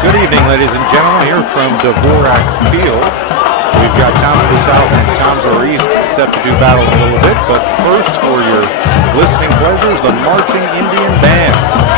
Good evening, ladies and gentlemen, here from Dvorak Field. We've got TRSouth and TRE set to do battle in a little bit, but first, for your listening pleasures, the Marching Indian Band.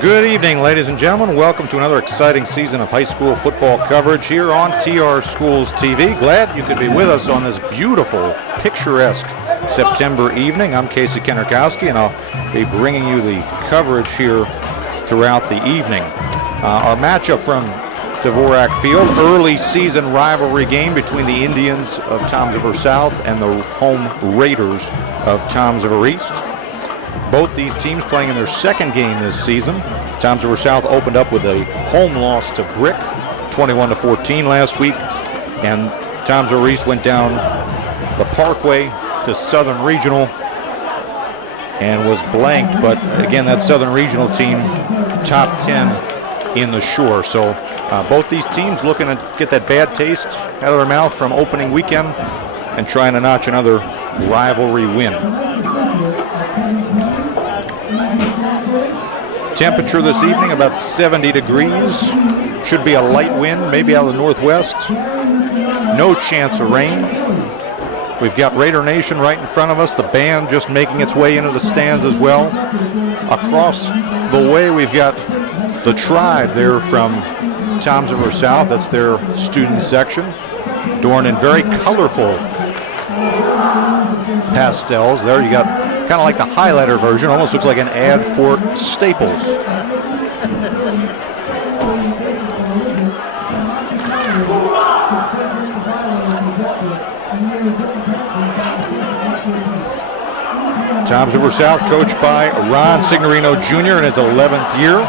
Good evening, ladies and gentlemen. Welcome to another exciting season of high school football coverage here on TR Schools TV. Glad you could be with us on this beautiful, picturesque September evening. I'm Casey Kennerkowski, and I'll be bringing you the coverage here throughout the evening. Our matchup from Dvorak Field, early season rivalry game between the Indians of Toms River South and the home Raiders of Toms River East. Both these teams playing in their second game this season. Toms River South opened up with a home loss to Brick, 21-14 last week, and Toms River East went down the Parkway to Southern Regional and was blanked, but again, that Southern Regional team top 10 in the Shore. So both these teams looking to get that bad taste out of their mouth from opening weekend and trying to notch another rivalry win. Temperature this evening about 70 degrees. Should be a light wind, maybe out of the northwest. No chance of rain. We've got Raider Nation right in front of us. The band just making its way into the stands as well. Across the way, we've got the Tribe there from Toms River South. That's their student section, adorned in very colorful pastels. There you got kind of like the highlighter version, almost looks like an ad for Staples. Toms River South, coached by Ron Signorino Jr. in his 11th year.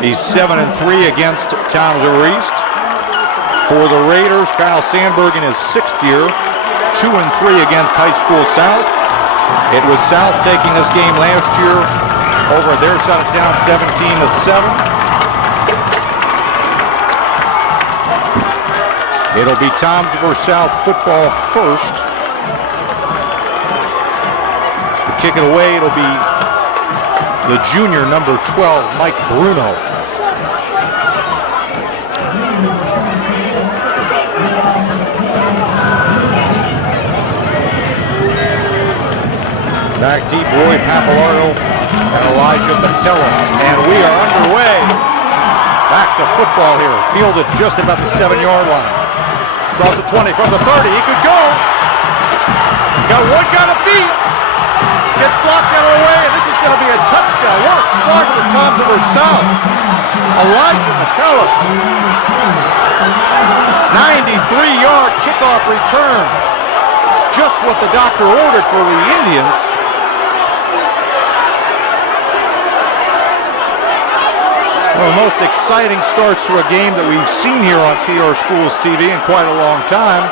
He's 7-3 against Toms River East. For the Raiders, Kyle Sandberg in his 6th year, 2-3 against High School South. It was South taking this game last year over their side of town, 17-7. It'll be Toms River South football first. To kick it away, it'll be the junior, number 12, Mike Bruno. Back deep, Roy Papalardo and Elijah Metellus. And we are underway. Back to football here. Fielded just about the 7-yard line. Across the 20, across the 30. He could go. Got one guy to beat. Gets blocked out of the way, and this is going to be a touchdown. What a start for Toms River South. Elijah Metellus. 93-yard kickoff return. Just what the doctor ordered for the Indians. One of the most exciting starts to a game that we've seen here on TR Schools TV in quite a long time.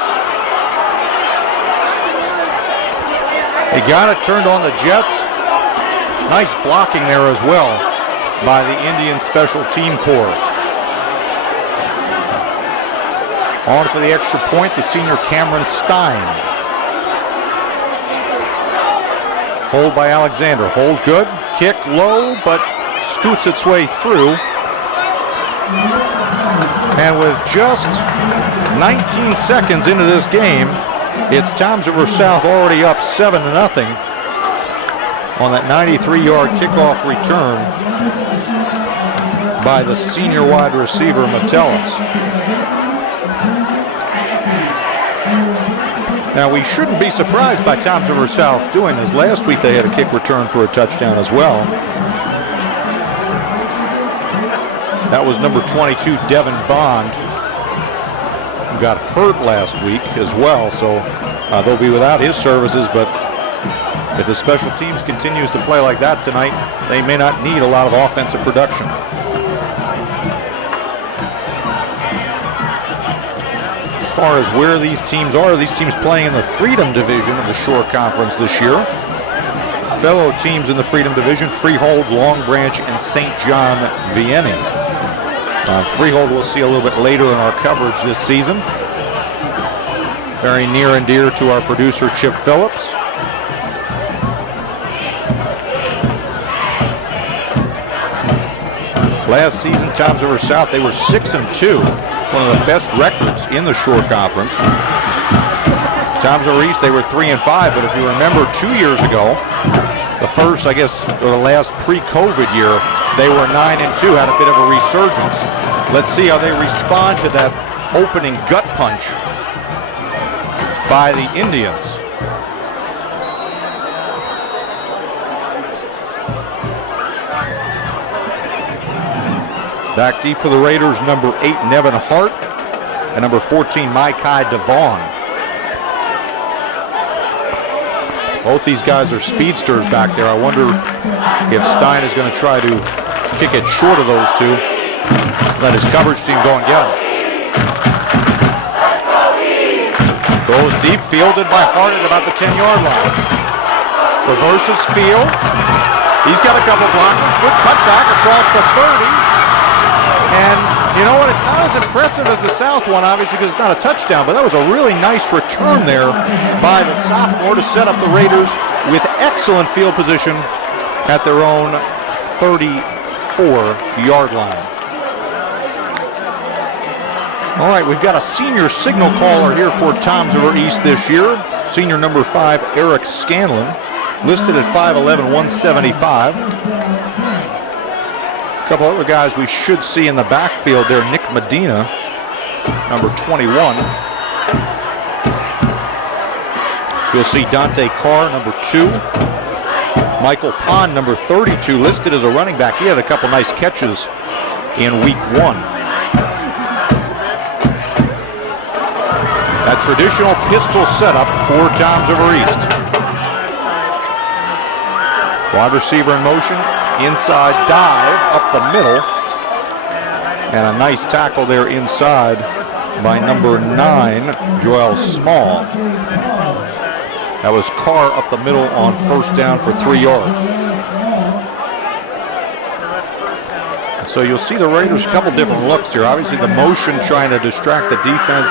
They got it turned on the Jets. Nice blocking there as well by the Indian Special Team Corps. On for the extra point, the senior Cameron Stein. Hold by Alexander. Hold good. Kick low, but scoots its way through. And with just 19 seconds into this game, it's Toms River South already up 7-0 on that 93-yard kickoff return by the senior wide receiver Metellus. Now, we shouldn't be surprised by Toms River South doing this. Last week they had a kick return for a touchdown as well. That was number 22, Devin Bond, who got hurt last week as well, so they'll be without his services, but if the special teams continues to play like that tonight, they may not need a lot of offensive production. As far as where these teams playing in the Freedom Division of the Shore Conference this year. Fellow teams in the Freedom Division, Freehold, Long Branch, and St. John Vianney. Freehold we'll see a little bit later in our coverage this season. Very near and dear to our producer, Chip Phillips. Last season, Toms River South, they were 6-2, one of the best records in the Shore Conference. Toms River East, they were 3-5, but if you remember 2 years ago, The first, I guess, or the last pre-COVID year, they were 9-2, had a bit of a resurgence. Let's see how they respond to that opening gut punch by the Indians. Back deep for the Raiders, number 8, Nevin Hart, and number 14, Maikai Devon. Both these guys are speedsters back there. I wonder if Stein is going to try to kick it short of those two. Let his coverage team go and get him. Goes deep, fielded by Hart at about the 10-yard line. Reverses field. He's got a couple blockers. Good cutback across the 30. And you know what? It's not as impressive as the South one, obviously, because it's not a touchdown, but that was a really nice return there by the sophomore to set up the Raiders with excellent field position at their own 34-yard line. All right, we've got a senior signal caller here for Toms River East this year. Senior number 5, Eric Scanlon, listed at 5'11", 175. A couple other guys we should see in the backfield there. Nick Medina, number 21. You'll see Dante Carr, number 2. Michael Pond, number 32, listed as a running back. He had a couple nice catches in week 1. A traditional pistol setup for Toms River East. Wide receiver in motion. Inside dive up the middle, and a nice tackle there inside by number 9, Joel Small. That was Carr up the middle on first down for 3 yards. So you'll see the Raiders a couple different looks here. Obviously the motion trying to distract the defense,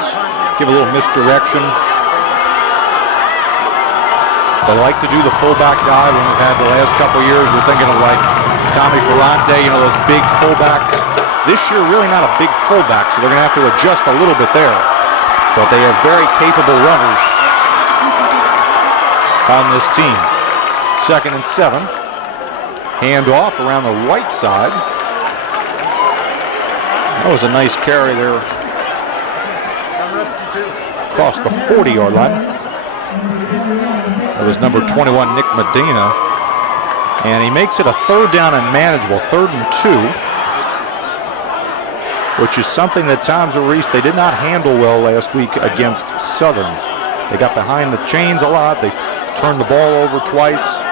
give a little misdirection. They like to do the fullback dive when we've had the last couple years. We're thinking of like Tommy Ferrante, you know, those big fullbacks. This year, really not a big fullback, so they're going to have to adjust a little bit there. But they have very capable runners on this team. 2nd and 7. Hand off around the right side. That was a nice carry there across the 40-yard line. That was number 21, Nick Medina. And he makes it a 3rd down and manageable, 3rd and 2, which is something that Toms River East, they did not handle well last week against Southern. They got behind the chains a lot. They turned the ball over twice.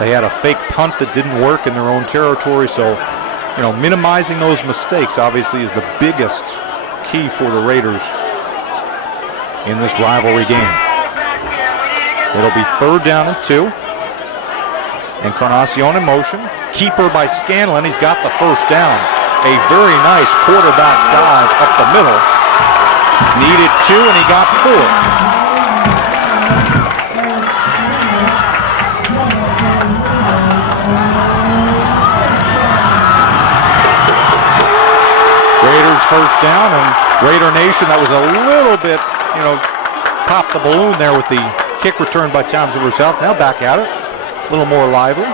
They had a fake punt that didn't work in their own territory. So, you know, minimizing those mistakes obviously is the biggest key for the Raiders in this rivalry game. It'll be 3rd down and 2. Encarnacion in motion. Keeper by Scanlon. He's got the first down. A very nice quarterback dive up the middle. Needed 2 and he got 4. Raiders first down, and Raider Nation, that was a little bit, you know, popped the balloon there with the kick return by Toms River South. Now back at it, a little more lively.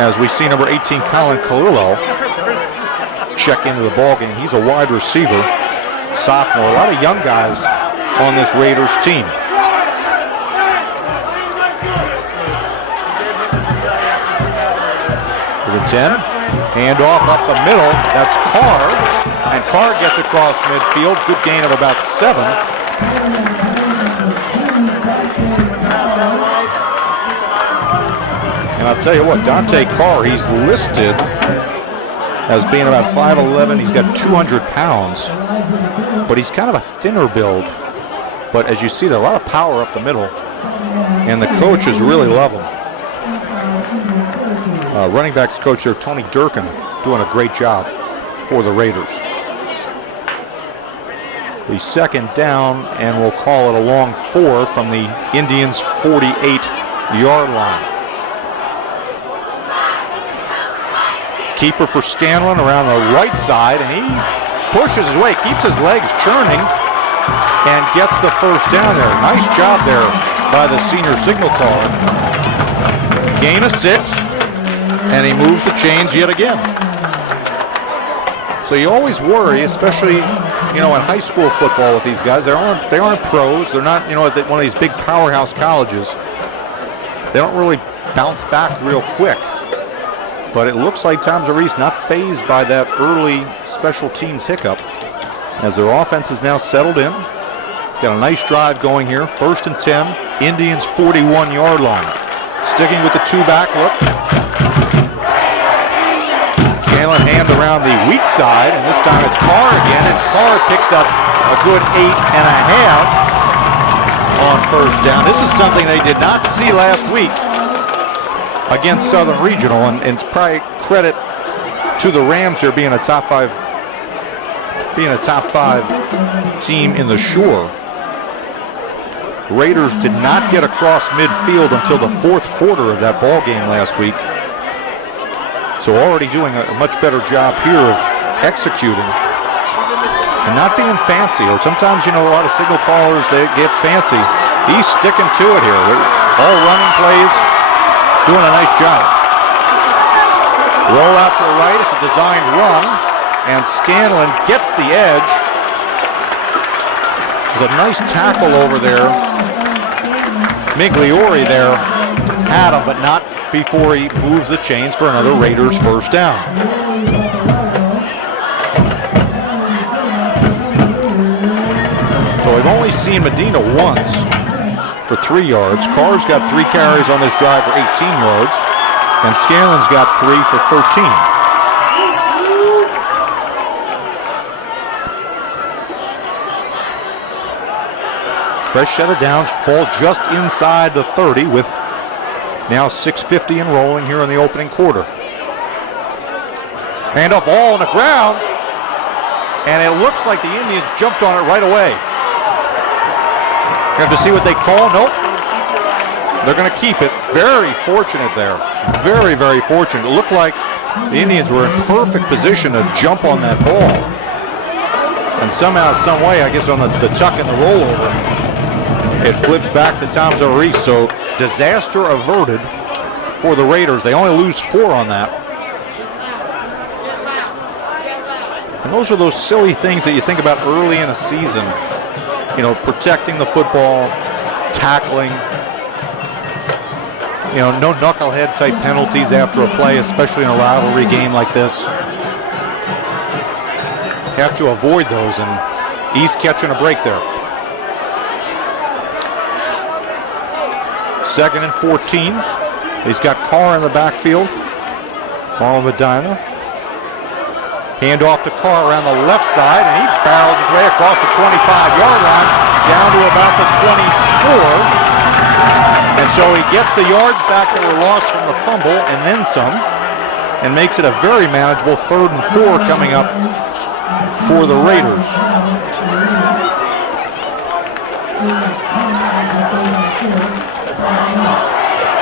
As we see number 18, Colin Kalilo, check into the ballgame. He's a wide receiver, sophomore. A lot of young guys on this Raiders team. To the 10, hand off up the middle. That's Carr, and Carr gets across midfield. Good gain of about 7. And I'll tell you what, Dante Carr, he's listed as being about 5'11". He's got 200 pounds, but he's kind of a thinner build. But as you see, there's a lot of power up the middle, and the coaches really love him. Running backs coach there, Tony Durkin, doing a great job for the Raiders. The 2nd down, and we'll call it a long 4 from the Indians' 48-yard line. Keeper for Scanlon around the right side, and he pushes his way, keeps his legs churning, and gets the first down there. Nice job there by the senior signal caller. Gain of 6, and he moves the chains yet again. So you always worry, especially, you know, in high school football with these guys. They aren't pros. They're not, you know, at one of these big powerhouse colleges. They don't really bounce back real quick. But it looks like Tom's East not fazed by that early special teams hiccup, as their offense is now settled in. Got a nice drive going here. 1st and 10. Indians 41-yard line. Sticking with the 2-back look. Scanlon hand around the weak side, and this time it's Carr again, and Carr picks up a good 8.5 on 1st down. This is something they did not see last week against Southern Regional, and it's probably credit to the Rams here being a top five team in the Shore. Raiders did not get across midfield until the 4th quarter of that ball game last week. So already doing a much better job here of executing and not being fancy. Or sometimes, you know, a lot of signal callers, they get fancy. He's sticking to it here. All running plays, doing a nice job. Roll out to the right, it's a designed run, and Scanlon gets the edge. There's a nice tackle over there. Migliori there had him, but not before he moves the chains for another Raiders 1st down. So we've only seen Medina once for 3 yards. Carr's got 3 carries on this drive for 18 yards, and Scanlon's got 3 for 13. Fresh set of downs, ball just inside the 30 with now 6:50 and rolling here in the opening quarter. Handoff ball on the ground, and it looks like the Indians jumped on it right away. You have to see what they call. Nope. They're going to keep it. Very fortunate there. Very, very fortunate. It looked like the Indians were in perfect position to jump on that ball. And somehow, some way, I guess on the tuck and the rollover, it flips back to Tom's East. So disaster averted for the Raiders. They only lose 4 on that. And those are those silly things that you think about early in a season. You know, protecting the football, tackling. You know, no knucklehead type penalties after a play, especially in a rivalry game like this. You have to avoid those, and East catching a break there. 2nd and 14. He's got Carr in the backfield. Marlon Medina. Hand off to Carr around the left side, and he barrels his way across the 25-yard line down to about the 24. And so he gets the yards back that were lost from the fumble and then some, and makes it a very manageable 3rd and 4 coming up for the Raiders.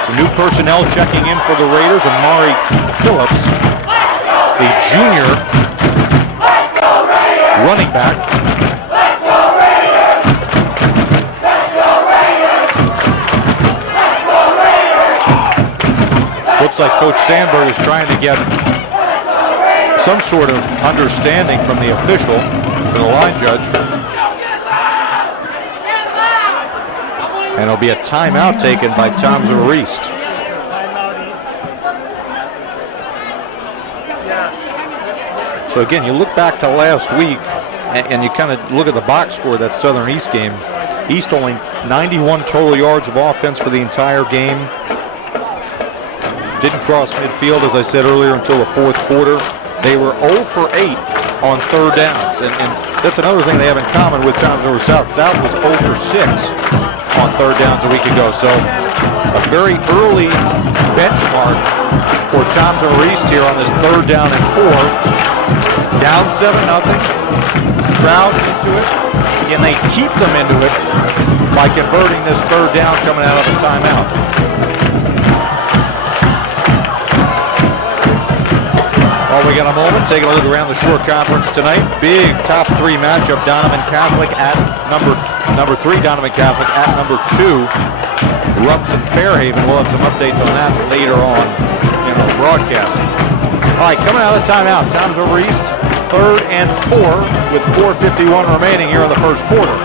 The new personnel checking in for the Raiders, Amari Phillips, a junior running back. Let's go Raiders! Let's go Raiders! Let's go Raiders! Looks like Coach Sandberg is trying to get some sort of understanding from the official, from the line judge. And it'll be a timeout taken by Tom's East. So again, you look back to last week, and you kind of look at the box score of that Southern East game. East only 91 total yards of offense for the entire game. Didn't cross midfield, as I said earlier, until the 4th quarter. They were 0 for 8 on 3rd downs, and that's another thing they have in common with Tom's South. South was 0 for 6 on 3rd downs a week ago. So a very early benchmark for Tom's East here on this 3rd down and 4. Down 7-0. Crowd into it. And they keep them into it by converting this 3rd down coming out of the timeout. Well, we got a moment. Taking a look around the Shore Conference tonight. Big top 3 matchup. Donovan Catholic at number 3. Donovan Catholic at number 2. Rumson Fairhaven. We'll have some updates on that later on in our broadcast. All right, coming out of the timeout, Toms over East, 3rd and 4 with 4:51 remaining here in the first quarter.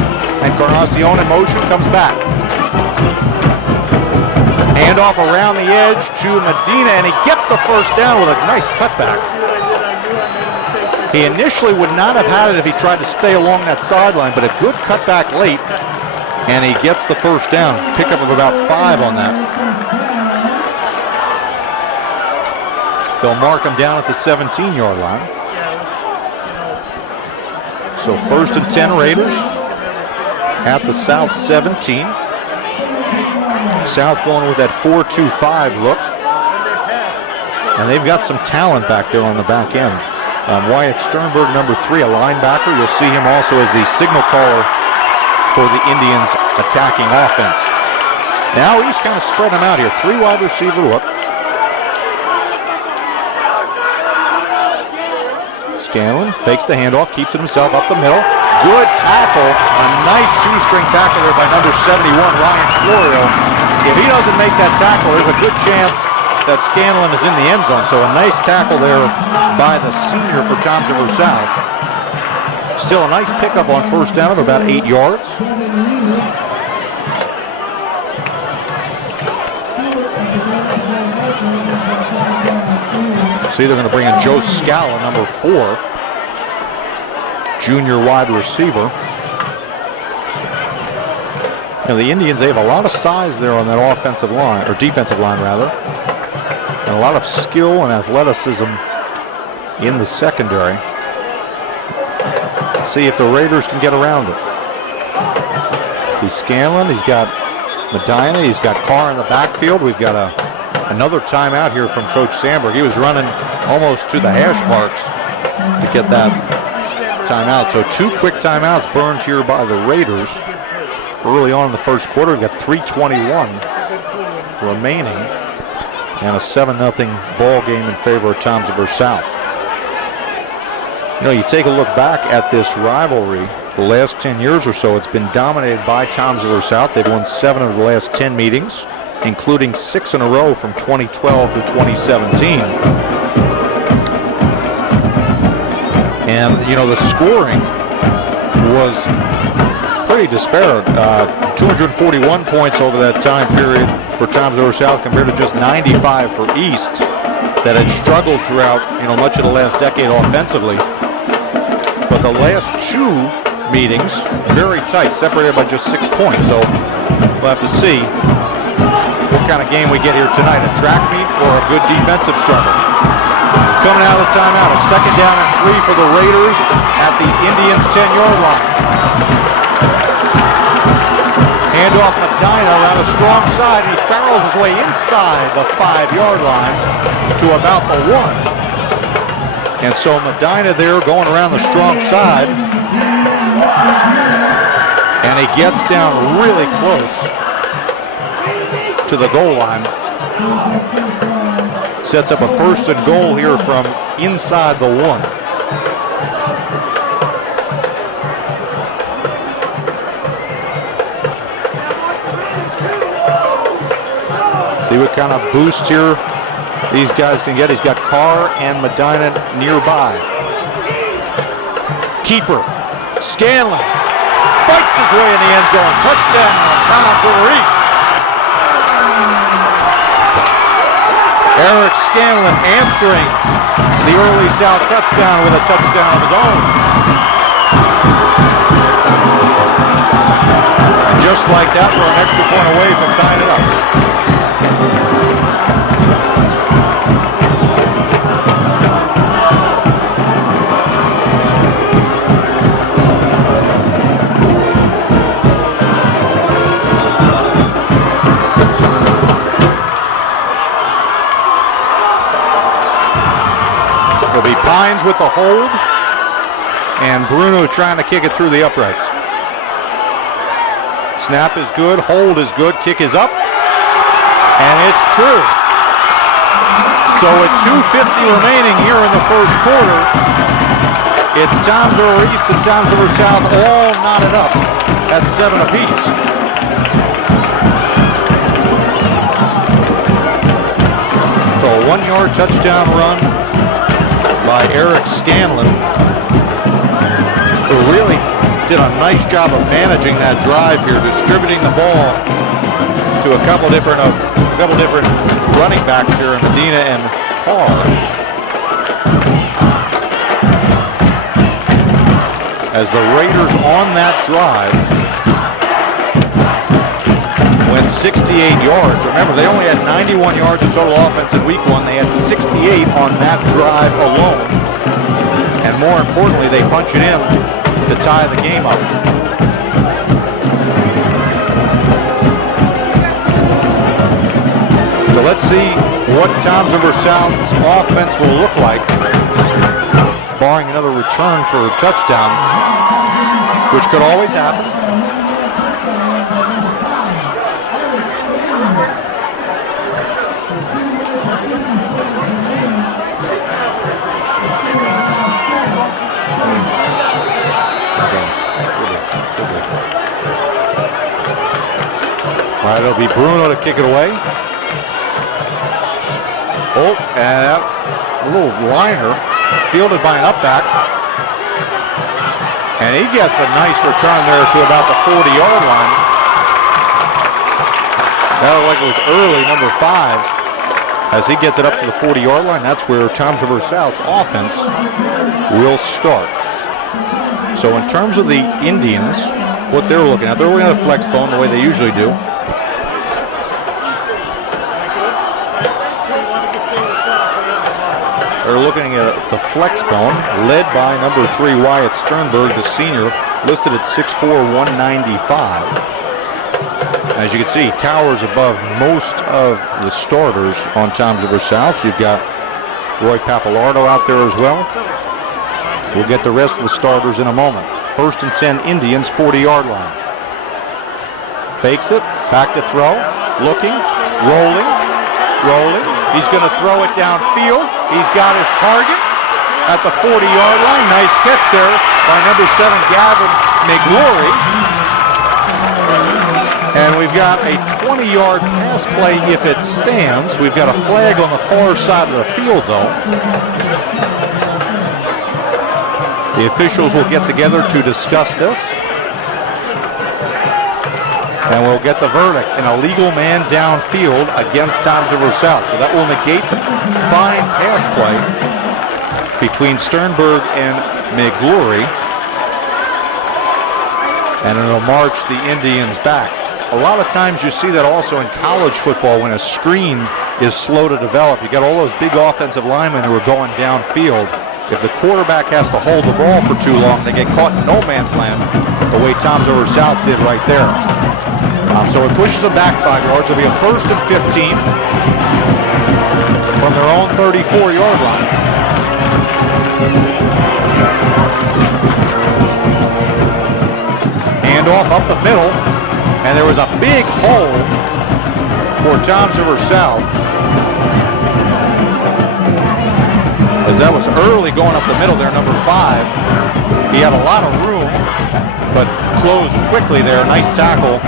Encarnacion in motion, comes back. Handoff around the edge to Medina, and he gets the first down with a nice cutback. He initially would not have had it if he tried to stay along that sideline, but a good cutback late, and he gets the first down. Pickup of about 5 on that. They'll mark him down at the 17-yard line. So 1st and 10 Raiders at the South 17. South going with that 4-2-5 look. And they've got some talent back there on the back end. Wyatt Sternberg, number 3, a linebacker. You'll see him also as the signal caller for the Indians' attacking offense. Now he's kind of spread them out here. 3 wide receiver look. Scanlon fakes the handoff, keeps it himself up the middle. Good tackle, a nice shoestring tackle there by number 71, Ryan Florio. If he doesn't make that tackle, there's a good chance that Scanlon is in the end zone. So a nice tackle there by the senior for Toms over South. Still a nice pickup on first down of about 8 yards. See, they're going to bring in Joe Scala, number 4, junior wide receiver. Now the Indians, they have a lot of size there on that offensive line, or defensive line rather, and a lot of skill and athleticism in the secondary. Let's see if the Raiders can get around it. He's Scanlon, he's got Medina, he's got Carr in the backfield. We've got another timeout here from Coach Sandberg. He was running almost to the hash marks to get that timeout. So 2 quick timeouts burned here by the Raiders early on in the first quarter. We've got 3:21 remaining and a 7-0 ball game in favor of Toms over South. You know, you take a look back at this rivalry, the last 10 years or so, it's been dominated by Toms over South. They've won 7 of the last 10 meetings, including 6 in a row from 2012 to 2017. And, you know, the scoring was pretty disparate. 241 points over that time period for Toms over South compared to just 95 for East that had struggled throughout, you know, much of the last decade offensively. But the last 2 meetings, very tight, separated by just 6 points. So we'll have to see what kind of game we get here tonight, a track meet or a good defensive struggle. Coming out of the timeout, a 2nd down and 3 for the Raiders at the Indians' 10-yard line. Handoff Medina around a strong side, and he barrels his way inside the 5-yard line to about the 1. And so Medina there going around the strong side, and he gets down really close to the goal line. Sets up a 1st and goal here from inside the 1. See what kind of boost here these guys can get. He's got Carr and Medina nearby. Keeper, Scanlon, fights his way in the end zone. Touchdown, Toms over East. Eric Scanlon answering the early South touchdown with a touchdown of his own. And just like that, we're an extra point away from tying it up. It'll be Pines with the hold, and Bruno trying to kick it through the uprights. Snap is good, hold is good, kick is up, and it's true. So with 2:50 remaining here in the first quarter, it's Toms over East and Toms over South all knotted up at 7 apiece. 1-yard touchdown run by Eric Scanlon, who really did a nice job of managing that drive here, distributing the ball to a couple different running backs here in Medina and Carr. As the Raiders on that drive went 68 yards. Remember, they only had 91 yards of total offense in week 1. They had 68 on that drive alone. And more importantly, they punch it in to tie the game up. So let's see what TRSouth's offense will look like, barring another return for a touchdown, which could always happen. All right, it'll be Bruno to kick it away. Oh, and a little liner fielded by an upback. And he gets a nice return there to about the 40-yard line. That looked like it was early, number 5. As he gets it up to the 40-yard line, that's where TRSouth's offense will start. So in terms of the Indians, what they're looking at a flex bone the way they usually do. They're looking at the flex bone, led by number 3 Wyatt Sternberg, the senior, listed at 6'4", 195. As you can see, towers above most of the starters on TRSouth. You've got Roy Papalardo out there as well. We'll get the rest of the starters in a moment. 1st and 10 Indians, 40-yard line. Fakes it, back to throw, looking, rolling. He's going to throw it downfield. He's got his target at the 40-yard line. Nice catch there by number 7, Gavin McGlory. And we've got a 20-yard pass play if it stands. We've got a flag on the far side of the field, though. The officials will get together to discuss this. And we'll get the verdict, an illegal man downfield against TRSouth. So that will negate the fine pass play between Sternberg and McGlory. And it'll march the Indians back. A lot of times you see that also in college football when a screen is slow to develop. You got all those big offensive linemen who are going downfield. If the quarterback has to hold the ball for too long, they get caught in no man's land the way TRSouth did right there. So it pushes them back 5 yards. It'll be a 1st and 15 from their own 34-yard line. Handoff up the middle, and there was a big hole for TRSouth. As that was early going up the middle there, number 5. He had a lot of room, but closed quickly there. Nice tackle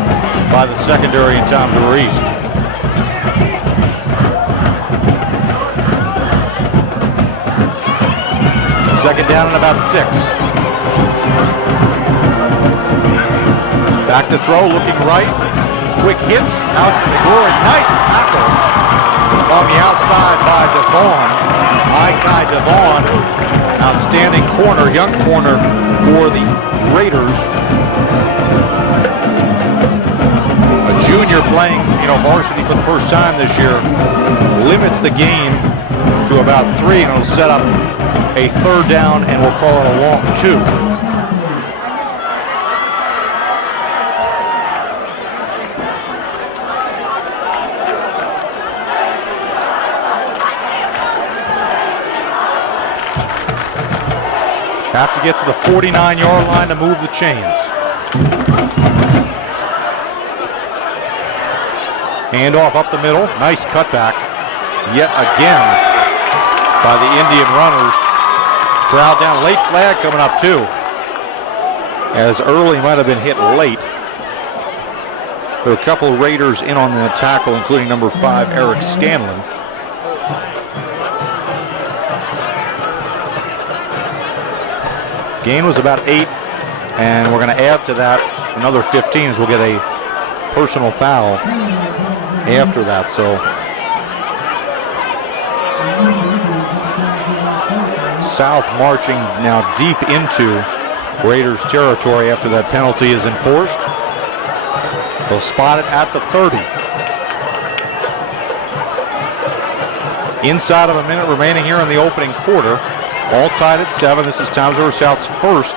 by the secondary in TRS. 2nd down and about 6. Back to throw, looking right. Quick hitch out to the glory. Nice tackle on the outside by Devon. Micah Devon, outstanding corner, young corner for the Raiders. A junior playing, varsity for the first time this year, limits the game to about 3, and it'll set up a 3rd down, and we'll call it a long 2. Have to get to the 49-yard line to move the chains. Handoff up the middle. Nice cutback. Yet again by the Indian runners. Crowd down. Late flag coming up too. As Early might have been hit late. There were a couple of Raiders in on the tackle, including number 5, Eric Scanlon. Gain was about 8, and we're going to add to that another 15 as we'll get a personal foul after that. So South marching now deep into Raiders territory after that penalty is enforced. They'll spot it at the 30. Inside of a minute remaining here in the opening quarter. All tied at 7. This is TRSouth's first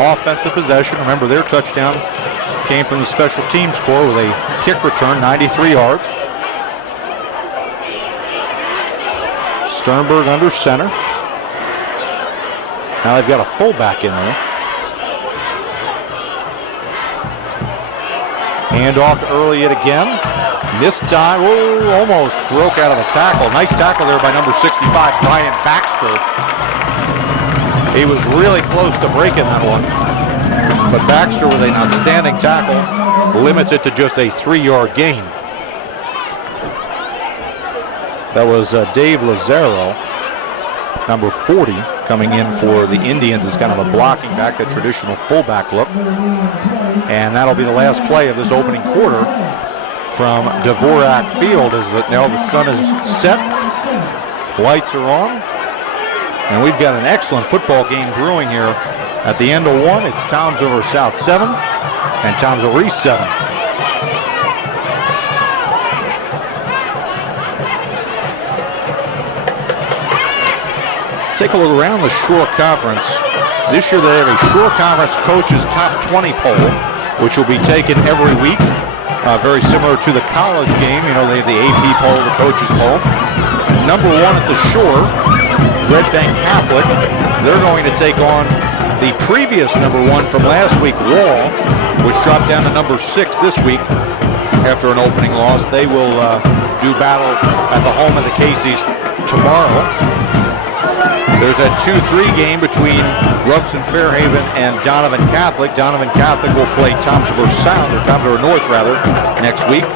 offensive possession. Remember, their touchdown came from the special teams score with a kick return, 93 yards. Sternberg under center. Now they've got a fullback in there. Hand off to early yet again. This time, almost broke out of the tackle. Nice tackle there by number 65, Brian Baxter. He was really close to breaking that one. But Baxter, with an outstanding tackle, limits it to just a 3-yard gain. That was Dave Lazaro, number 40, coming in for the Indians as kind of a blocking back, that traditional fullback look. And that'll be the last play of this opening quarter from Dvorak Field, as now the sun is set, lights are on, and we've got an excellent football game brewing here. At the end of one, it's TRSouth 7 and TRS 7. Take a look around the Shore Conference. This year they have a Shore Conference Coaches Top 20 poll, which will be taken every week. Very similar to the college game. You know, they have the AP poll, the coaches poll. Number 1 at the Shore, Red Bank Catholic. They're going to take on the previous number 1 from last week, Wall, which dropped down to number 6 this week after an opening loss. They will do battle at the home of the Caseys tomorrow. There's a 2-3 game between Rumson Fairhaven and Donovan Catholic. Donovan Catholic will play TRSouth, or Tom's North rather, next week.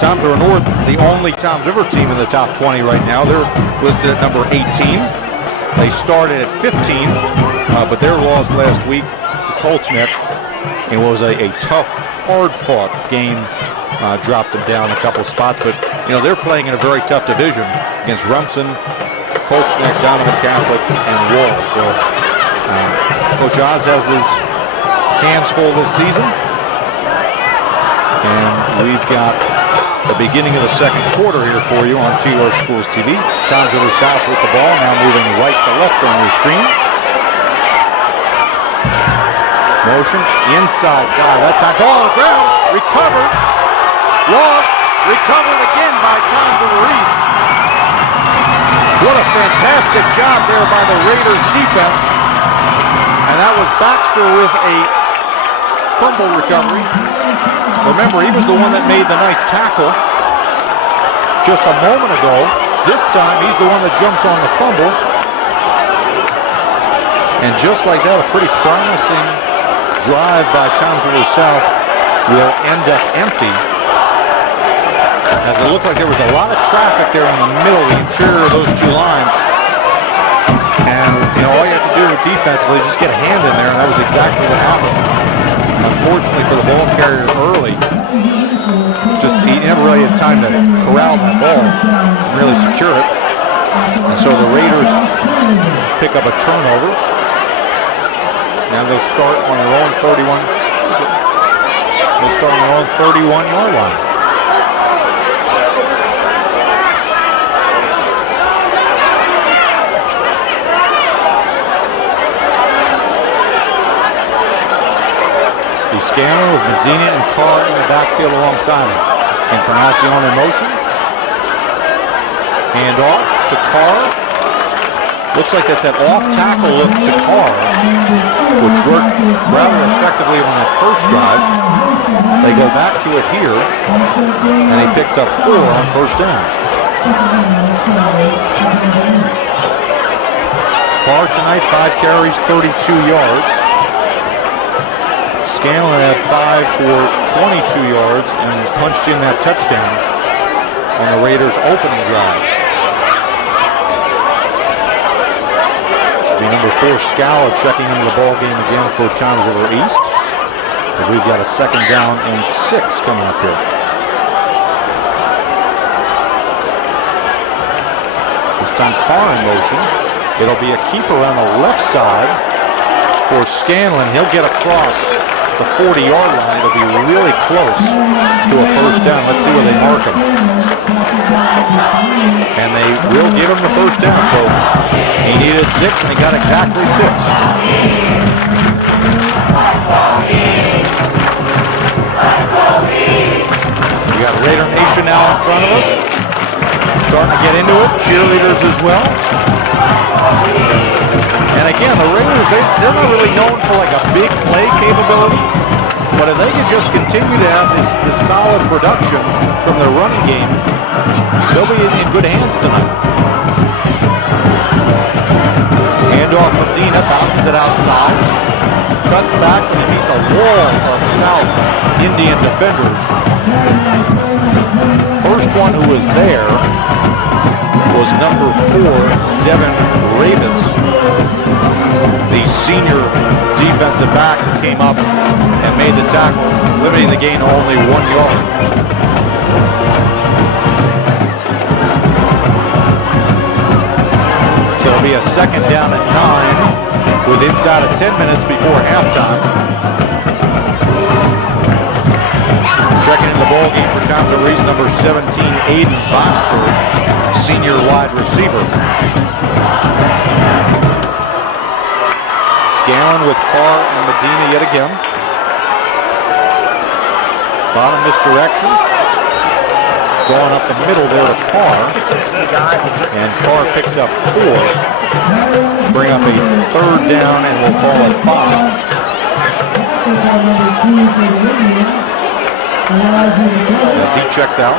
Tom's North, the only Tom's River team in the top 20 right now. They're listed at number 18. They started at 15, but their loss last week to Colts Neck, it was a tough, hard-fought game. Dropped them down a couple spots, but you know they're playing in a very tough division against Rumson, Colts Neck, Donovan Catholic, and Wall. So Coach Oz has his hands full this season. And we've got the beginning of the second quarter here for you on TR Schools TV. TRSouth with the ball, now moving right to left on your screen. Motion, inside guy, that time, ball on the ground, recovered, lost, recovered again by TRS. What a fantastic job there by the Raiders defense. And that was Baxter with a fumble recovery. Remember, he was the one that made the nice tackle just a moment ago. This time, he's the one that jumps on the fumble. And just like that, a pretty promising drive by TRSouth will end up empty, as it looked like there was a lot of traffic there in the middle, the interior of those two lines. And, you know, all you have to do defensively is just get a hand in there, and that was exactly what happened. Unfortunately for the ball carrier early, he never really had time to corral that ball and really secure it. And so the Raiders pick up a turnover. Now they'll start on their own 31. They'll start on their own 31-yard line. Scanner with Medina and Carr in the backfield alongside him. Encarnacion in motion. Hand off to Carr. Looks like that's that off tackle look to Carr, which worked rather effectively on that first drive. They go back to it here, and he picks up 4 on first down. Carr tonight, 5 carries, 32 yards. Scanlon had 5 for 22 yards and punched in that touchdown on the Raiders' opening drive. The number 4 Scala checking into the ball game again for Toms River East. As we've got a 2nd down and 6 coming up here. This time Carr in motion. It'll be a keeper on the left side for Scanlon. He'll get across the 40-yard line. It'll be really close to a 1st down. Let's see where they mark him. And they will give him the 1st down. So he needed 6 and he got exactly 6. We got Raider Nation now in front of us. Starting to get into it. Cheerleaders as well. And again, the Raiders, they're not really known for like a big play capability. But if they can just continue to have this solid production from their running game, they'll be in good hands tonight. Handoff from Dina, bounces it outside. Cuts back, but he meets a wall of South Indian defenders. First one who was there was number 4, Devin Ravis, the senior defensive back who came up and made the tackle, limiting the gain to only 1 yard. So it'll be a 2nd down and 9 with inside of 10 minutes before halftime. Checking in the ball game for Toms River East, number 17, Aiden Vosberg, senior wide receiver. Scanlon with Carr and Medina yet again. Bottom misdirection. Going up the middle there to Carr. And Carr picks up 4. Bring up a 3rd down and we'll call it 5. As he checks out.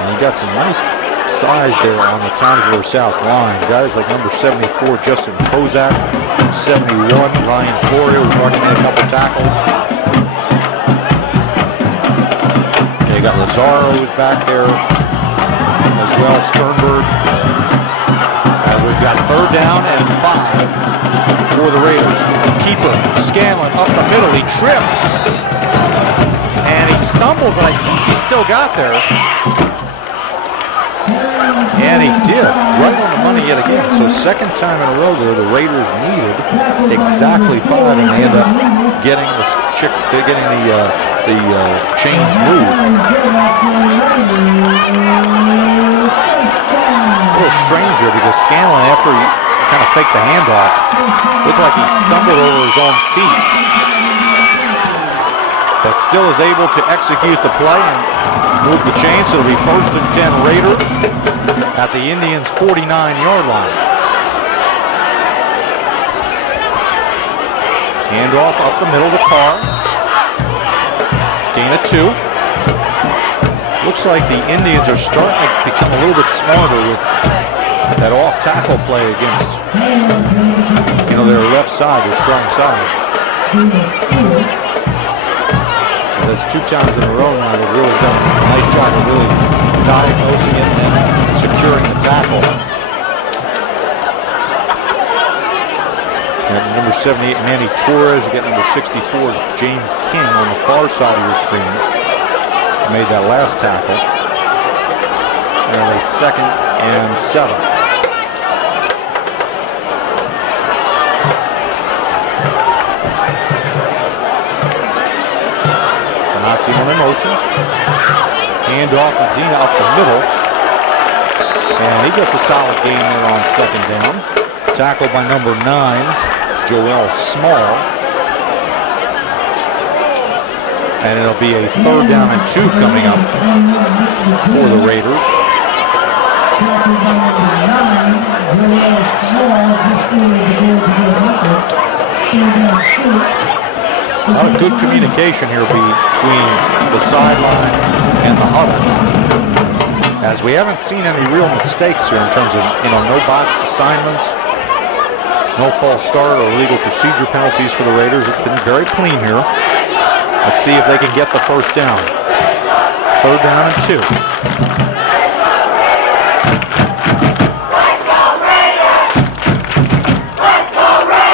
And you got some nice size there on the Toms River South line. Guys like number 74, Justin Kozak, 71, Ryan Florio, who's already made a couple tackles. You got Lazaro who's back there as well, Sternberg. We've got 3rd down and 5 for the Raiders. Keeper, Scanlon up the middle. He tripped. And he stumbled, but I think he still got there. And he did. Right on the money yet again. So 2nd time in a row there, the Raiders needed exactly 5, and they end up getting the chains moved. A little strange here because Scanlon, after he kind of faked the handoff, looked like he stumbled over his own feet. But still is able to execute the play and move the chains. So it'll be 1st and 10 Raiders at the Indians' 49-yard line. Handoff up the middle to Carr. Gain of 2. Looks like the Indians are starting to become a little bit smarter with that off-tackle play against, their left side, their strong side. So that's 2 times in a row now. They've really done a nice job of really diagnosing it and then securing the tackle. And number 78, Manny Torres. You got number 64, James King on the far side of your screen. Made that last tackle. And a 2nd and 7. Nassimo in motion. Handoff Medina up the middle. And he gets a solid gain there on 2nd down. Tackled by number 9, Joel Small. And it'll be a 3rd down and 2 coming up for the Raiders. A lot of good communication here between the sideline and the huddle. As we haven't seen any real mistakes here in terms of, no botched assignments, no false start or legal procedure penalties for the Raiders. It's been very clean here. Let's see if they can get the 1st down. Third down and 2.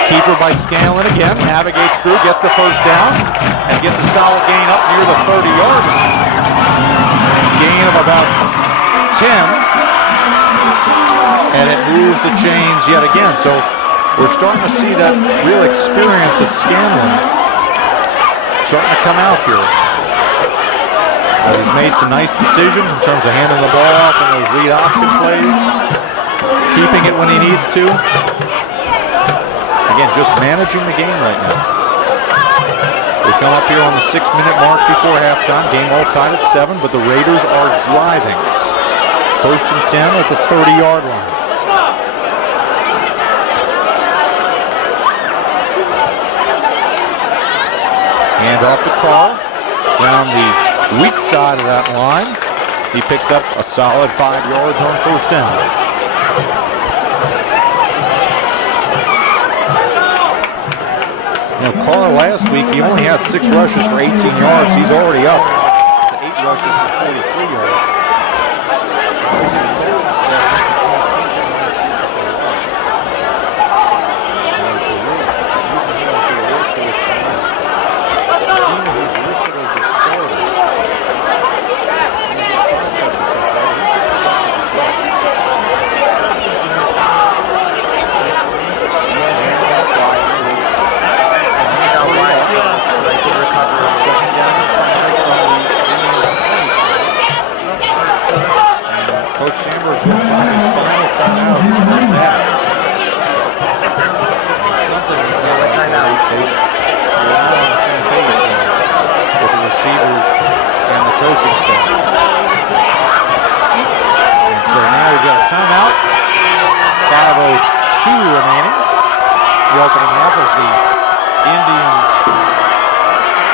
Keeper by Scanlon again, navigates through, gets the first down, and gets a solid gain up near the 30-yard line. Gain of about 10, and it moves the chains yet again. So we're starting to see that real experience of Scanlon starting to come out here. He's made some nice decisions in terms of handing the ball off in those read option plays, keeping it when he needs to. Again, just managing the game right now. We come up here on the 6-minute mark before halftime. Game all tied at 7, but the Raiders are driving. First and 10 at the 30-yard line. Hand off to Carl. Down the weak side of that line. He picks up a solid 5 yards on first down. You know, Carl last week, he only had 6 rushes for 18 yards. He's already up to 8 rushes for 43 yards. Coach Sandberg's working on his final timeout. He's not that. Something is not like they're not on the same page with the receivers and the coaching staff. And so now we've got a timeout. 5:02 remaining. The opening half is the Indians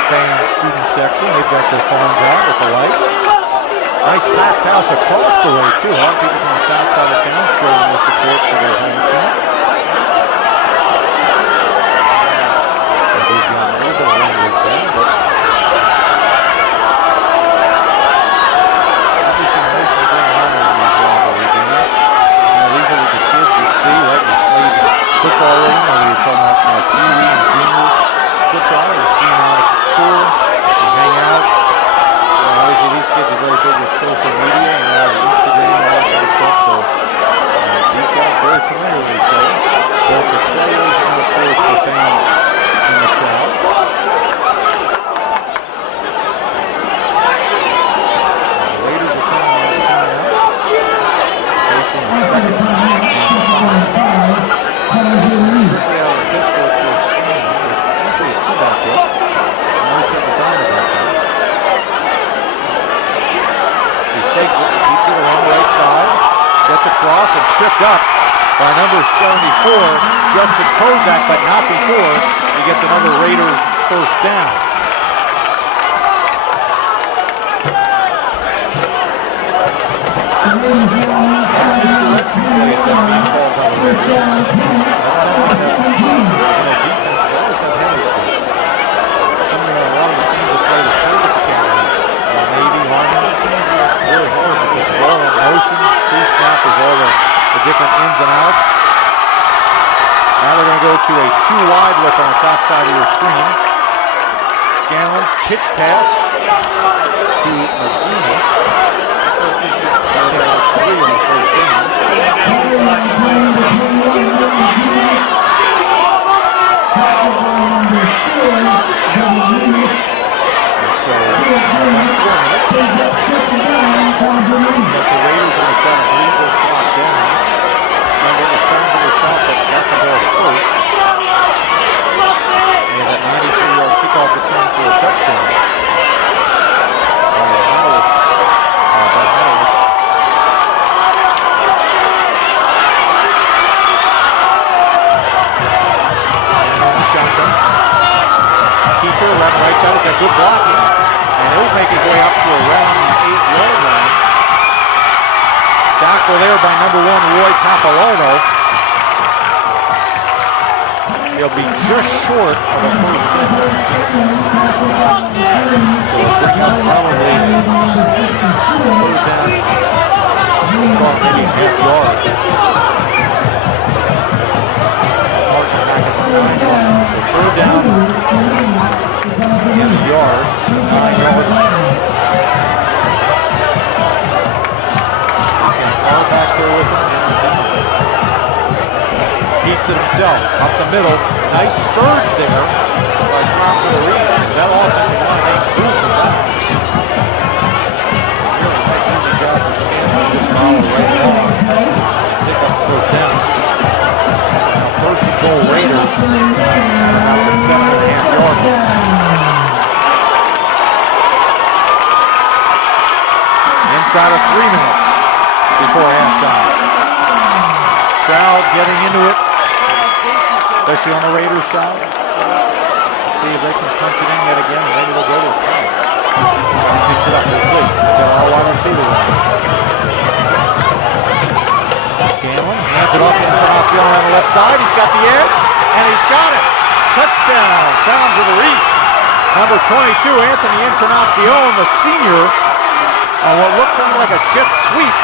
fan student section. They've got their phones out with the lights. Nice packed house across the way, too. A lot of people from the south side of town showing their support for their home team. We've got a little bit of language there, but obviously most of them are in these rivalry games. These are the kids you see, right? We played football with them, and we were talking about Pee Wee and junior football. We see them out at the school. We hang out. Obviously, these kids are very big with social media and all the Instagram and all that kind of stuff. So these guys are very familiar with each other, both the players and of course the fans in the crowd. The Raiders are coming on the timeout, facing the second and 5. Strictly out of the pistol for Scanlon. There's usually a two-back hit. Now he put the time back there. Takes it, keeps it along the right side, gets across and tripped up by number 74, Justin Kozak, but not before he gets another Raiders first down. Misdirection plays that being called by the Raiders. That's something that defense always have handles to. Something that a lot of the teams that play the service academy, Navy, Army, really hard because ball in motion, pre-snap is all the different ins and outs. Now they're going to go to a 2-wide look on the top side of your screen. Scanlon, pitch pass to Medina. That was 3 in the first game. So, but the Raiders are going to try to bleed their clock down. Remember, it was time for the South that got the ball first. And that 93-yard kickoff return for a touchdown. Shotgun. Keeper, left, right side, has got good blocking. And he'll make his way up to around the 8-yard line. Tackle there by number 1, Roy Papalardo. He'll be just short of a first down. So we'll bring up probably third down, maybe half yard. Martin back at the 9 yard. So third down in the yard, 9 yard line. Far back there with him. Keeps it himself up the middle. Nice surge there by TRSouth. That offensive line ain't moving back. Really nice easy job for Scanlon. Just follow right along. Pick up the first down. Now first and goal Raiders. Out the 7.5 yard line. Inside of 3 minutes before halftime. Crowd getting into it, especially on the Raiders side. Let's see if they can punch it in yet again. Maybe they'll go to a pass. Picks it up. We'll see. Got our wide receiver running. Scanlon hands it off to Encarnacion on the left side. He's got the edge, and he's got it. Touchdown. Sounds of the reach. Number 22, Anthony Encarnacion, the senior, on what looked kind of like a jet sweep,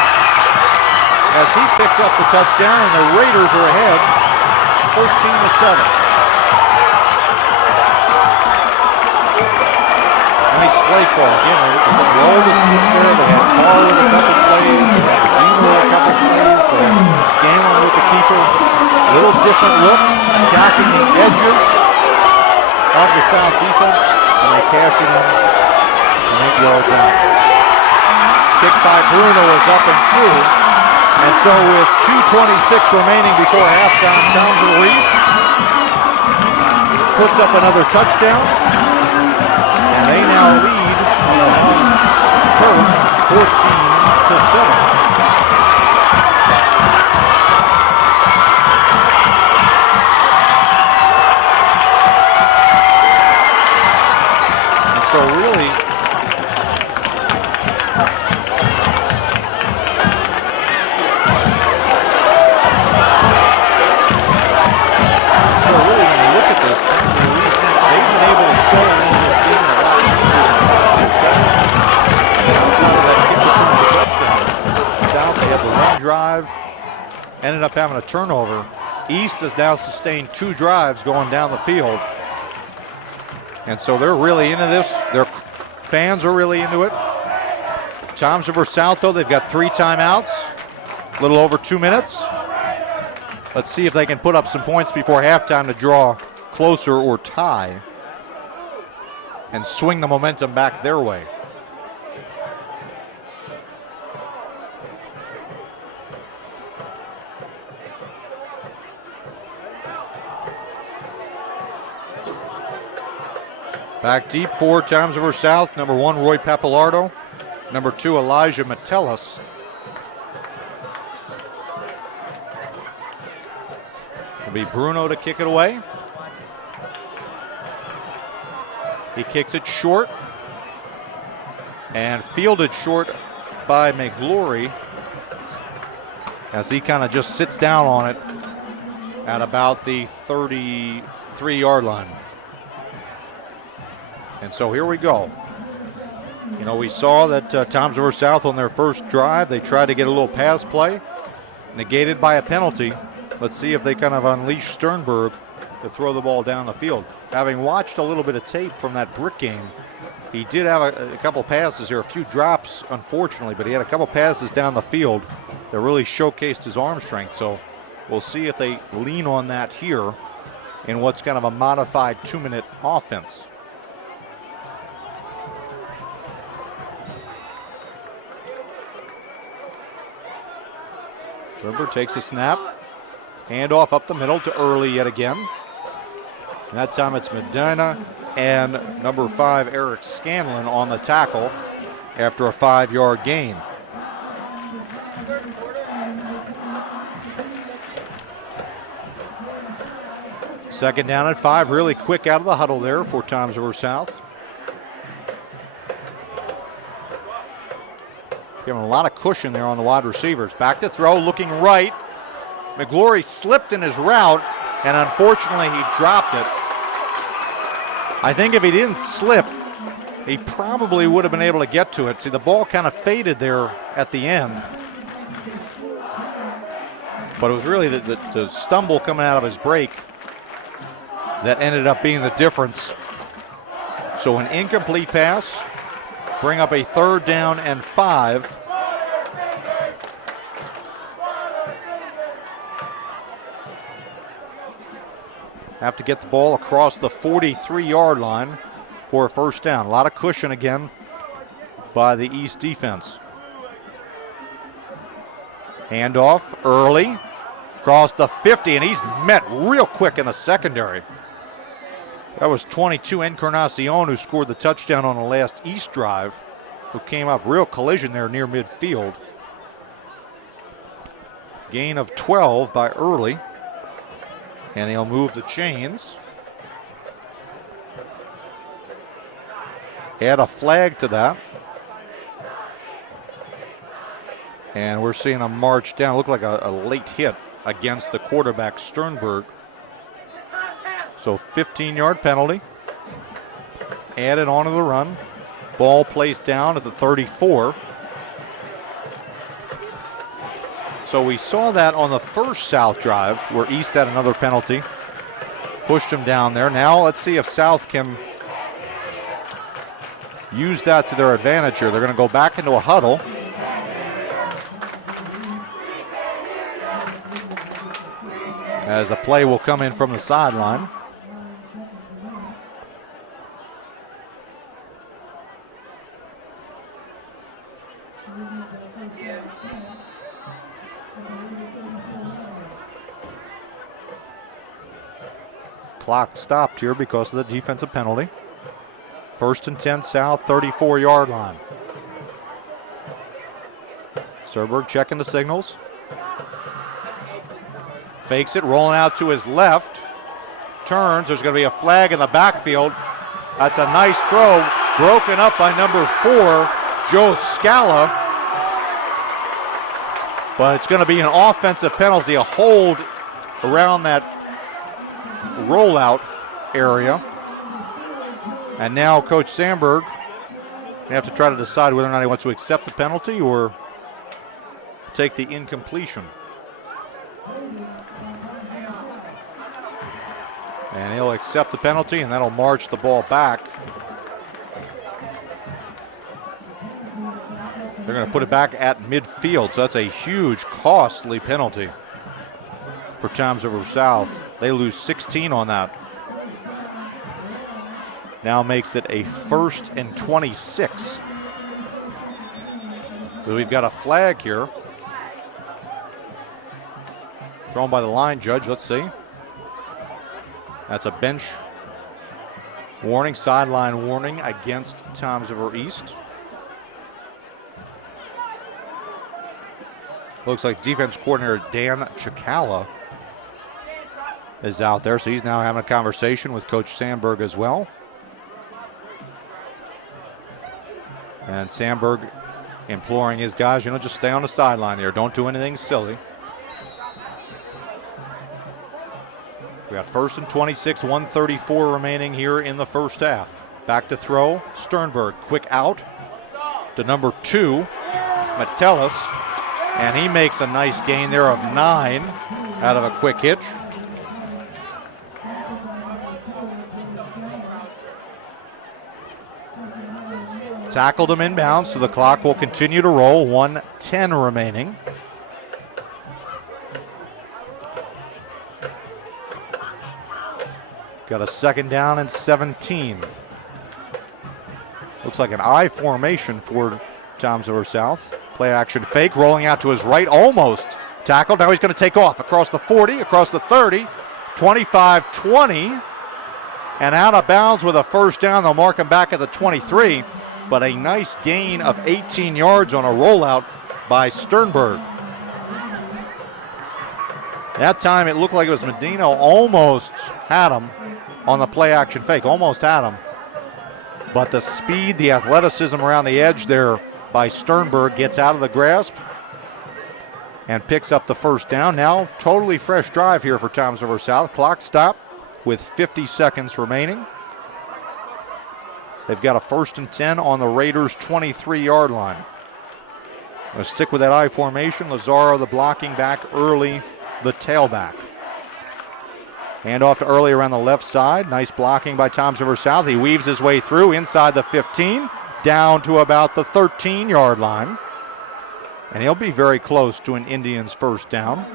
as he picks up the touchdown, and the Raiders are ahead 13-7. Nice play call. Again, they rolled the slip there. They had Carr with a couple plays. They had Beamer with a couple plays. They had Scanlon with the keeper. A little different look, attacking the edges of the South defense, and they cash it in and 8 yards out. Kick by Bruno is up and true. And so with 2:26 remaining before halftime, Townsville Reese puts up another touchdown. And they now lead turf 14-7. And so really, drive, ended up having a turnover. East has now sustained 2 drives going down the field. And so they're really into this. Their fans are really into it. TRSouth, though, they've got 3 timeouts, a little over 2 minutes. Let's see if they can put up some points before halftime to draw closer or tie and swing the momentum back their way. Back deep for TRSouth, number 1, Roy Pappalardo. Number 2, Elijah Metellus. It'll be Bruno to kick it away. He kicks it short and fielded short by McGlory as he kind of just sits down on it at about the 33-yard line. And so here we go. You know, we saw that TRSouth on their first drive, they tried to get a little pass play, negated by a penalty. Let's see if they kind of unleash Sternberg to throw the ball down the field. Having watched a little bit of tape from that Brick game, he did have a couple passes here, a few drops, unfortunately, but he had a couple passes down the field that really showcased his arm strength. So we'll see if they lean on that here in what's kind of a modified 2-minute offense. Sternberg takes a snap, handoff up the middle to Early yet again. And that time it's Medina and number 5, Eric Scanlon, on the tackle after a 5-yard gain. Second down at 5, really quick out of the huddle there for TRSouth. Giving a lot of cushion there on the wide receivers. Back to throw, looking right. McGlory slipped in his route, and unfortunately he dropped it. I think if he didn't slip, he probably would have been able to get to it. See, the ball kind of faded there at the end. But it was really the stumble coming out of his break that ended up being the difference. So an incomplete pass, bring up a 3rd down and 5. Have to get the ball across the 43-yard line for a 1st down. A lot of cushion again by the East defense. Handoff early, across the 50, and he's met real quick in the secondary. That was 22 Encarnacion who scored the touchdown on the last East drive, who came up real collision there near midfield. Gain of 12 by Early, and he'll move the chains. Add a flag to that. And we're seeing a march down. Looked like a late hit against the quarterback, Sternberg. So 15-yard penalty. Added onto the run. Ball placed down at the 34. So we saw that on the first South drive where East had another penalty. Pushed him down there. Now let's see if South can use that to their advantage here. They're going to go back into a huddle. As the play will come in from the sideline. Clock stopped here because of the defensive penalty. 1st and 10 South, 34-yard line. Serberg checking the signals. Fakes it, rolling out to his left. Turns, there's going to be a flag in the backfield. That's a nice throw, broken up by number 4, Joe Scala. But it's going to be an offensive penalty, a hold around that rollout area. And now Coach Sandberg may have to try to decide whether or not he wants to accept the penalty or take the incompletion. And he'll accept the penalty, and that'll march the ball back. They're going to put it back at midfield, so that's a huge, costly penalty for Toms River South. They lose 16 on that. Now makes it a 1st and 26. So we've got a flag here. Thrown by the line judge, let's see. That's a bench warning, sideline warning against Toms River East. Looks like defense coordinator Dan Chicala is out there, so he's now having a conversation with Coach Sandberg as well. And Sandberg imploring his guys, just stay on the sideline here. Don't do anything silly. We got 1st and 26, 1:34 remaining here in the first half. Back to throw, Sternberg, quick out to number 2, Metellus, and he makes a nice gain there of 9 out of a quick hitch. Tackled him inbounds, so the clock will continue to roll. 1:10 remaining. Got a 2nd down and 17. Looks like an I formation for Toms River South. Play action fake, rolling out to his right, almost tackled. Now he's going to take off across the 40, across the 30, 25, 20, and out of bounds with a 1st down. They'll mark him back at the 23, but a nice gain of 18 yards on a rollout by Sternberg. That time it looked like it was Medina almost had him on the play action fake, almost had him. But the speed, the athleticism around the edge there by Sternberg gets out of the grasp. and picks up the first down. Now, totally fresh drive here for Toms River South. Clock stop with 50 seconds remaining. They've got a 1st and 10 on the Raiders' 23-yard line. They'll stick with that I formation. Lazaro, the blocking back, Early, the tailback. Handoff to Early around the left side. Nice blocking by Toms River South. He weaves his way through inside the 15, down to about the 13-yard line. And he'll be very close to an Indians first down.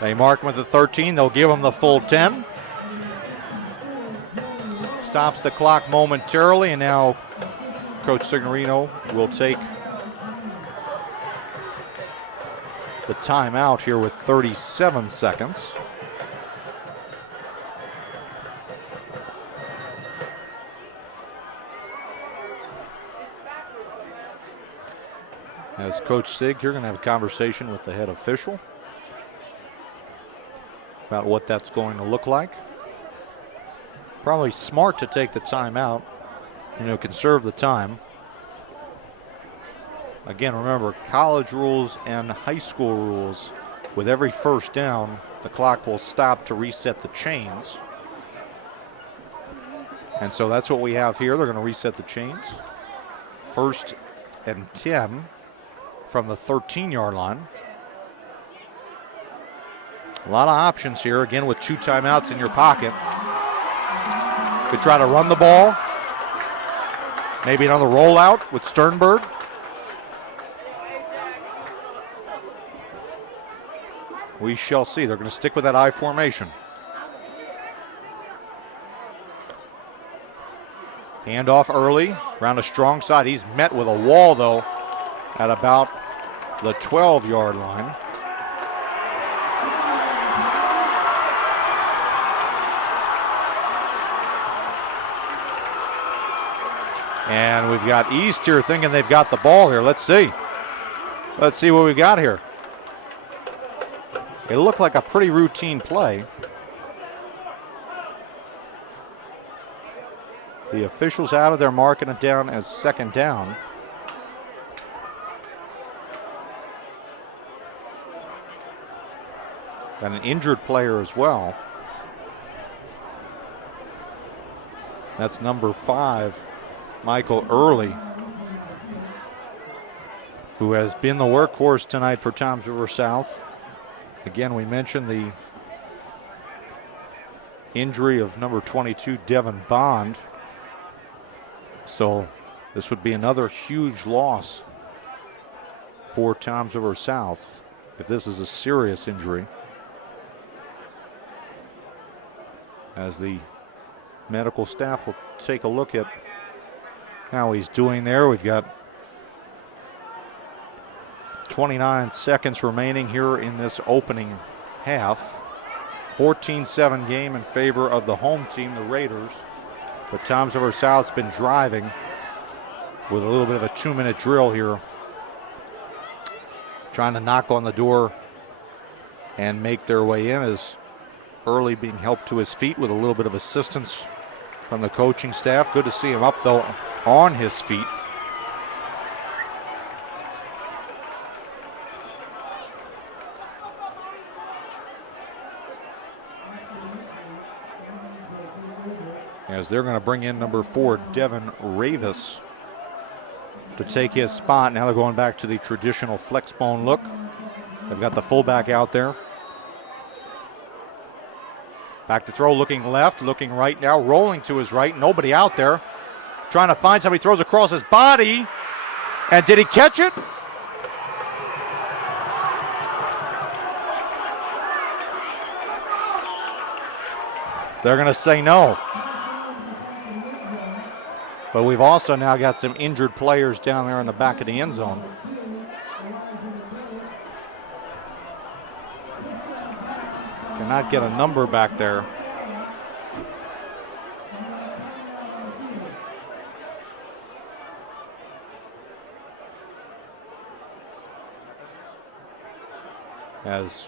They mark him with the 13. They'll give him the full 10. Stops the clock momentarily, and now Coach Signorino will take the timeout here with 37 seconds. As Coach Sig, you're going to have a conversation with the head official about what that's going to look like. Probably smart to take the timeout, conserve the time. Again, remember, college rules and high school rules, with every first down, the clock will stop to reset the chains. And so that's what we have here. They're going to reset the chains. 1st and 10 from the 13-yard line. A lot of options here, again, with 2 timeouts in your pocket. Could try to run the ball. Maybe another rollout with Sternberg. We shall see. They're going to stick with that I formation. Handoff Early, around a strong side. He's met with a wall, though, at about the 12-yard line. And we've got East here thinking they've got the ball here. Let's see. Let's see what we've got here. It looked like a pretty routine play. The officials out of there marking it down as 2nd down. And an injured player as well. That's number 5, Michael Early, who has been the workhorse tonight for Toms River South. Again, we mentioned the injury of number 22, Devin Bond. So this would be another huge loss for Toms River South if this is a serious injury. As the medical staff will take a look at how he's doing there. We've got 29 seconds remaining here in this opening half. 14-7 game in favor of the home team, the Raiders. But Toms River South's been driving with a little bit of a 2-minute drill here, trying to knock on the door and make their way in, as Early being helped to his feet with a little bit of assistance from the coaching staff. Good to see him up, though, on his feet. As they're going to bring in number 4, Devin Ravis, to take his spot. Now they're going back to the traditional flex bone look. They've got the fullback out there. Back to throw, looking left, looking right now, rolling to his right. Nobody out there. Trying to find somebody, throws across his body. And did he catch it? They're going to say no. But we've also now got some injured players down there in the back of the end zone. Cannot get a number back there. As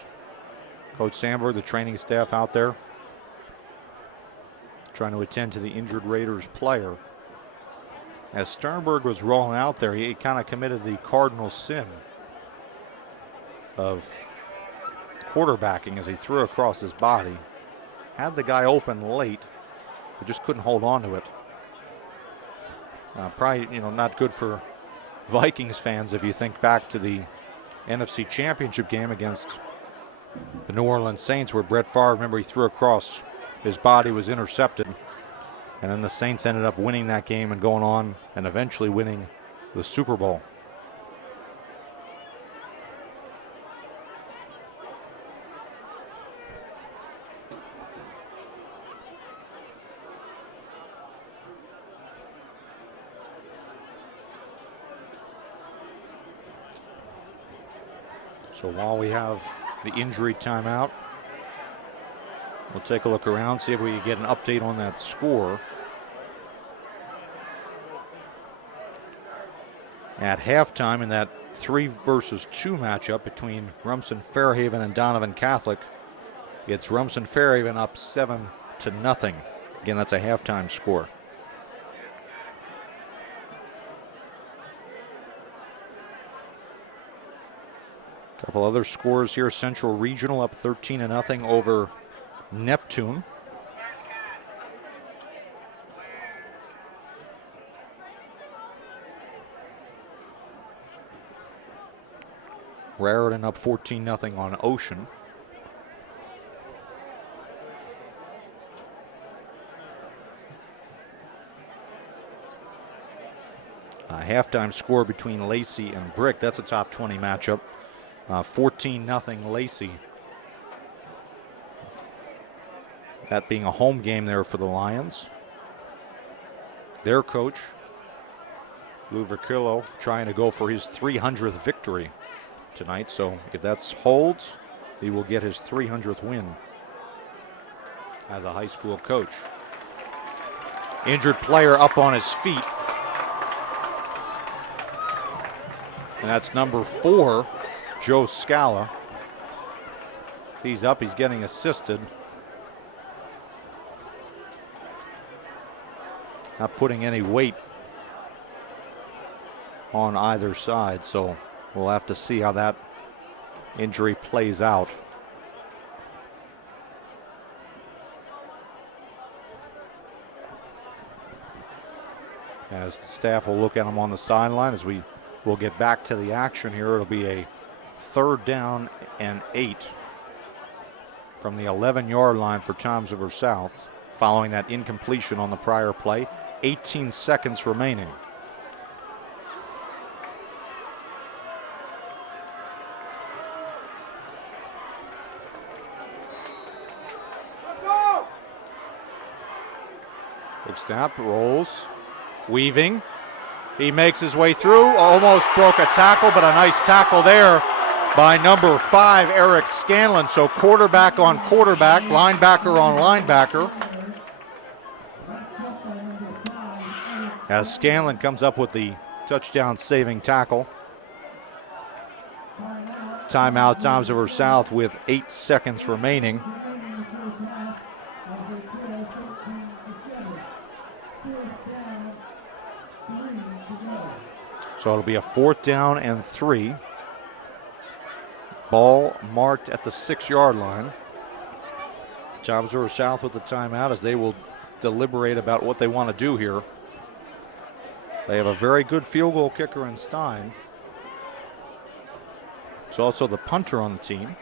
Coach Sandberg, the training staff out there, trying to attend to the injured Raiders player. As Sternberg was rolling out there, he kind of committed the cardinal sin of quarterbacking as he threw across his body. Had the guy open late, but just couldn't hold on to it. Probably, not good for Vikings fans if you think back to the NFC Championship game against the New Orleans Saints, where Brett Favre, remember, he threw across, his body was intercepted, and then the Saints ended up winning that game and going on and eventually winning the Super Bowl. So while we have the injury timeout, we'll take a look around, see if we can get an update on that score. At halftime, in that 3 versus 2 matchup between Rumson Fairhaven and Donovan Catholic, it's Rumson Fairhaven up 7-0. Again, that's a halftime score. Couple other scores here. Central Regional up 13-0 over Neptune. Raritan up 14-0 on Ocean. A halftime score between Lacey and Brick. That's a top 20 matchup. 14-0 Lacey. That being a home game there for the Lions. Their coach, Lou Verquillo, trying to go for his 300th victory tonight. So if that holds, he will get his 300th win as a high school coach. Injured player up on his feet. And that's number 4, Joe Scala. He's up, he's getting assisted. Not putting any weight on either side, so we'll have to see how that injury plays out. As the staff will look at him on the sideline as we will get back to the action here. It'll be a 3rd down and 8 from the 11-yard line for TRSouth, following that incompletion on the prior play. 18 seconds remaining. Big snap, rolls, weaving. He makes his way through, almost broke a tackle, but a nice tackle there by number 5, Eric Scanlon. So quarterback on quarterback, linebacker on linebacker. As Scanlon comes up with the touchdown saving tackle. Timeout, TRSouth with 8 seconds remaining. So it'll be a 4th down and 3. Ball marked at the 6-yard line. TRSouth with the timeout as they will deliberate about what they want to do here. They have a very good field goal kicker in Stein. He's also the punter on the team.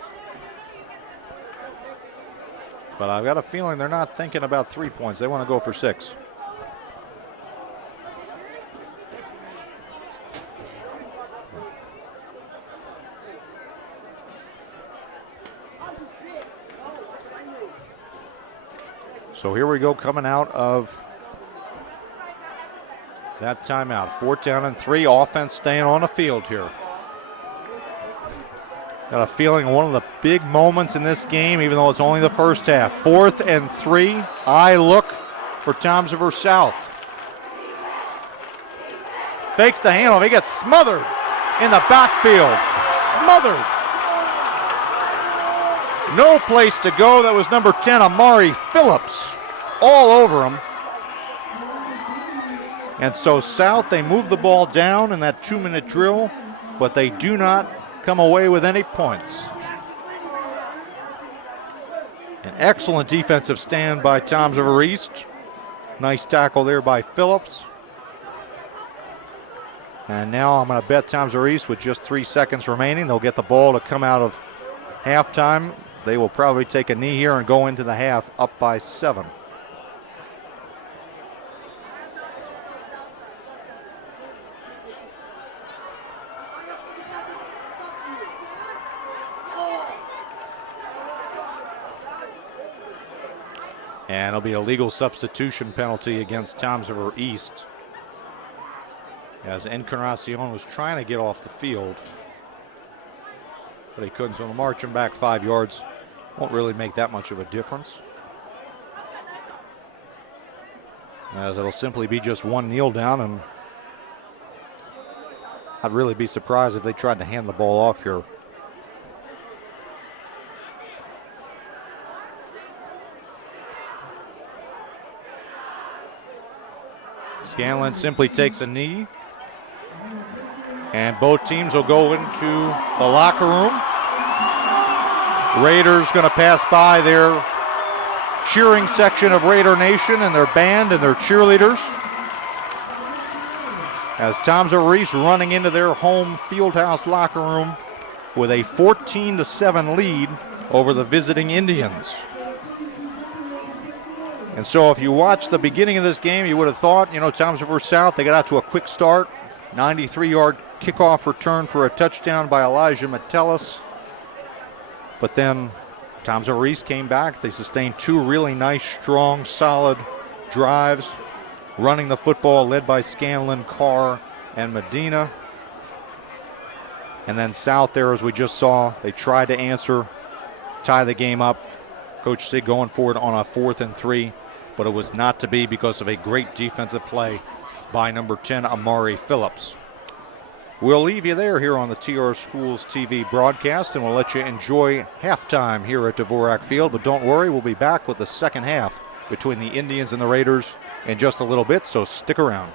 But I've got a feeling they're not thinking about 3 points. They want to go for 6. So here we go, coming out of that timeout. 4th down and 3. Offense staying on the field here. Got a feeling one of the big moments in this game, even though it's only the first half. 4th and 3. High look for TRSouth. Fakes the handoff. He gets smothered in the backfield. Smothered. No place to go. That was number 10, Amari Phillips. All over him. And so South, they move the ball down in that 2-minute drill, but they do not come away with any points. An excellent defensive stand by Toms River East. Nice tackle there by Phillips. And now I'm going to bet Toms River East with just 3 seconds remaining. They'll get the ball to come out of halftime. They will probably take a knee here and go into the half up by 7. And it'll be a legal substitution penalty against Toms River East, as Encarnacion was trying to get off the field, but he couldn't. So they'll march him back 5 yards. Won't really make that much of a difference, as it'll simply be just one kneel down, and I'd really be surprised if they tried to hand the ball off here. Scanlon simply takes a knee, and both teams will go into the locker room. Raiders going to pass by their cheering section of Raider Nation and their band and their cheerleaders, as Toms River East running into their home fieldhouse locker room with a 14-7 lead over the visiting Indians. And so if you watch the beginning of this game, you would have thought, Toms River South, they got out to a quick start. 93-yard kickoff return for a touchdown by Elijah Metellus. But then Toms River East came back. They sustained 2 really nice, strong, solid drives, running the football, led by Scanlon, Carr, and Medina. And then South there, as we just saw, they tried to answer, tie the game up. Coach Sig going for it on a 4th and 3. But it was not to be because of a great defensive play by number 10, Amari Phillips. We'll leave you there here on the TR Schools TV broadcast, and we'll let you enjoy halftime here at Dvorak Field. But don't worry, we'll be back with the second half between the Indians and the Raiders in just a little bit, so stick around.